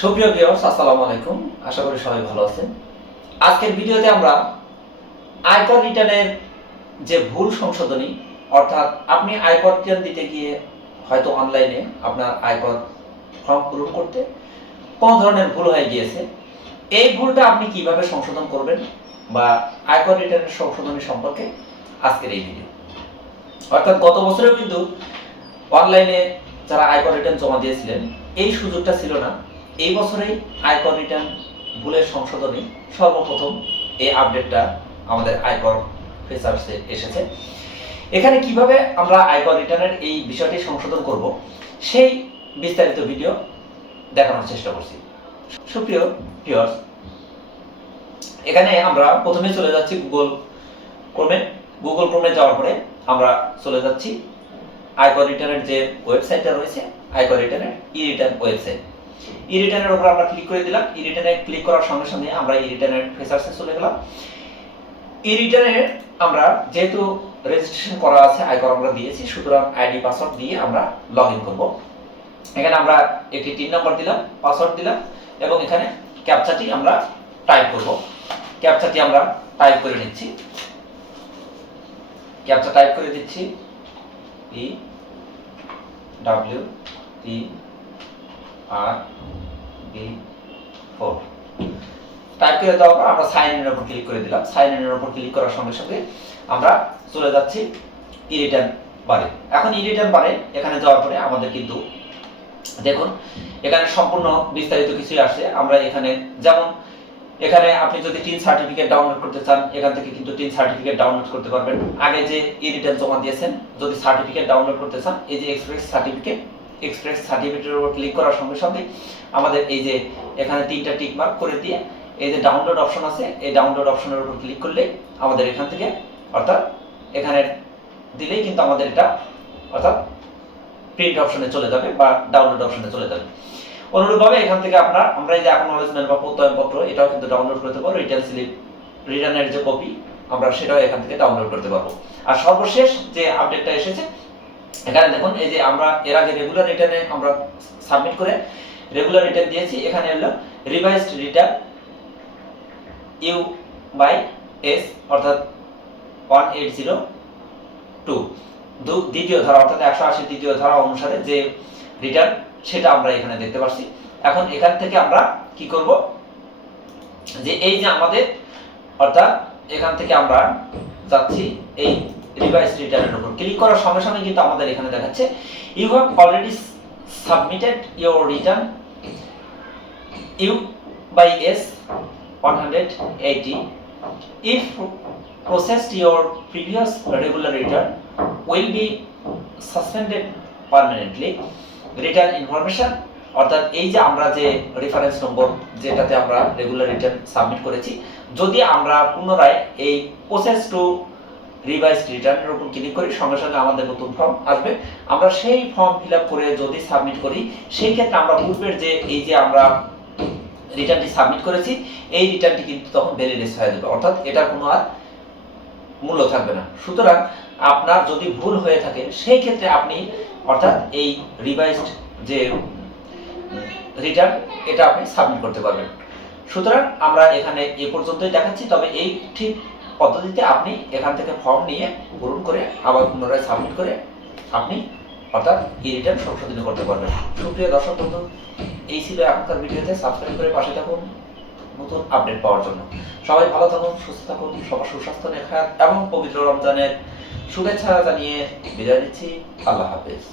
সুপ্রিয় ভিউয়ার্স, আসসালামু আলাইকুম। আশা করি সবাই ভালো আছেন। আজকের ভিডিওতে আমরা আয়কর রিটার্নের যে ভুল সংশোধনী, অর্থাৎ আপনি আয়কর রিটার্ন দিতে গিয়ে হয়তো অনলাইনে আপনার আয়কর ফর্ম পূরণ করতে কোনো ধরনের ভুল হয়ে গিয়েছে। এই ভুলটা আপনি কীভাবে সংশোধন করবেন বা আয়কর রিটার্নের সংশোধনী সম্পর্কে আজকের এই ভিডিও। অর্থাৎ গত বছরেও কিন্তু অনলাইনে যারা আয়কর রিটার্ন জমা দিয়েছিলেন, এই সুযোগটা ছিল না। এই বছরেই আয়কর রিটার্ন ভুলের সংশোধনী সর্বপ্রথম এই আপডেটটা আমাদের আয়কর ফেসার্সে এসেছে। এখানে কীভাবে আমরা আয়কর রিটার্নের এই বিষয়টি সংশোধন করব, সেই বিস্তারিত ভিডিও দেখানোর চেষ্টা করছি। সুপ্রিয় ভিউয়ার্স এখানে আমরা প্রথমে চলে যাচ্ছি গুগল ক্রোমে গুগল ক্রোমে যাওয়ার পরে আমরা চলে যাচ্ছি আয়কর রিটার্নের যে ওয়েবসাইটটা রয়েছে, আয়কর রিটার্নের ই রিটার্ন ওয়েবসাইট ই উপর আমরা ক্লিক করে দিলাম। ই ক্লিক করার সঙ্গে সঙ্গে আমরা ই রিটার্নের ফেসার্সে চলে গেলাম। ই আমরা যেহেতু রেজিস্ট্রেশন করা আছে আয়কর আমরা দিয়েছি, সুতরাং আইডি পাসওয়ার্ড দিয়ে আমরা লগ ইন করব। এখানে আমরা একটি তিন নম্বর দিলাম পাসওয়ার্ড দিলাম এবং এখানে ক্যাপচাটি আমরা টাইপ করব। ক্যাপচাটি আমরা টাইপ করে নিচ্ছি। ক্যাপচা টাইপ করে দিচ্ছি। E W T R B four type করে দেওয়ার পর আমরা সাইন ইনের উপর ক্লিক করে দিলাম। সাইন ইনের উপর ক্লিক করার সঙ্গে সঙ্গে আমরা চলে যাচ্ছি ই রিটার্ন বারে। এখন ই রিটার্ন বারে এখানে যাওয়ার পরে আমাদের কিন্তু, দেখুন, এখানে সম্পূর্ণ বিস্তারিত কিছুই আসছে আমরা এখানে, যেমন, এখানে আপনি যদি টিন সার্টিফিকেট ডাউনলোড করতে চান, এখান থেকে কিন্তু টিন সার্টিফিকেট ডাউনলোড করতে পারবেন। আগে যে ই রিটার্ন জমা দিয়েছেন, যদি সার্টিফিকেট ডাউনলোড করতে চান, এই যে এক্সপ্রেস সার্টিফিকেট এক্সপ্রেস সার্টিফিকেটের উপর ক্লিক করার সঙ্গে সঙ্গে আমাদের এই যে এখানে তিনটা টিক মার্ক করে দিয়ে এই যে ডাউনলোড অপশন আছে, এই ডাউনলোড অপশনের উপর ক্লিক করলে আমাদের এখান থেকে অর্থাৎ এখানে দিলেই কিন্তু আমাদের এটা অর্থাৎ প্রিন্ট অপশনে চলে যাবে বা ডাউনলোড অপশনে চলে যাবে। অনুরূপভাবে এখান থেকে আপনার, আমরা এই যে অ্যাকনোলেজমেন্ট বা প্রত্যয়নপত্র, এটাও কিন্তু ডাউনলোড করতে পারব রিটার্ন স্লিপ রিটার্নের যে কপি আমরা সেটাও এখান থেকে ডাউনলোড করতে পারব। আর সর্বশেষ যে আপডেটটা এসেছে এখানে দেখুন, এই যে আমরা এর আগে রেগুলার রিটার্নে আমরা সাবমিট করে রেগুলার রিটার্ন দিয়েছি, এখানে হলো revised return U by S অর্থাৎ ওয়ান এইট জিরো টু দ্বিতীয় ধারা অর্থাৎ একশো আশি দ্বিতীয় ধারা অনুসারে যে রিটার্ন সেটা আমরা এখানে দেখতে পাচ্ছি এখন এখান থেকে আমরা কি করব? যে এই যে আমাদের, অর্থাৎ এখান থেকে আমরা যাচ্ছি এই রিভাইস রিটার্নের উপর ক্লিক করার সঙ্গে সঙ্গে কিন্তু আমাদের এখানে দেখাচ্ছে you have already submitted your return U by S one hundred eighty if processed, your previous regular return will be suspended permanently. Return information, অর্থাৎ এই যে আমরা যে রেফারেন্স নম্বর যেটাতে আমরা রেগুলার রিটার্ন সাবমিট করেছি, যদি আমরা পুনরায় এই প্রসেস টু রিভাইজ রিটার্নের উপর ক্লিক করি সঙ্গে সঙ্গে আমাদের নতুন ফর্ম আসবে। আমরা সেই ফর্ম ফিল করে যদি সাবমিট করি, সেই ক্ষেত্রে আমরা পূর্বের যে, এই যে আমরা রিটার্নটি সাবমিট করেছি, এই রিটার্নটি কিন্তু তখন ভ্যালিডেস হয়ে যাবে। অর্থাৎ এটার কোনো আর মূল্য থাকবে না। সুতরাং আপনার যদি ভুল হয়ে থাকে, সেই ক্ষেত্রে আপনি অর্থাৎ এই রিভাইজড যে রিটার্ন এটা আপনি সাবমিট করতে পারবেন। সুতরাং আমরা এখানে এ পর্যন্তই দেখাচ্ছি, তবে এই ঠিক পদ্ধতিতে আপনি এখান থেকে ফর্ম নিয়ে পূরণ করে আবার পুনরায় সাবমিট করে আপনি অর্থাৎ ই রিটার্ন সংশোধন করতে পারবেন। সুপ্রিয় দর্শক বন্ধু, এই ছিল এখনকার ভিডিওতে। সাবস্ক্রাইব করে পাশে থাকুন নতুন আপডেট পাওয়ার জন্য। সবাই ভালো থাকুন, সুস্থ থাকুন, সবার সুস্বাস্থ্য নেখাত এবং পবিত্র রমজানের শুভেচ্ছা জানিয়ে বিদায় দিচ্ছি আল্লাহ হাফেজ।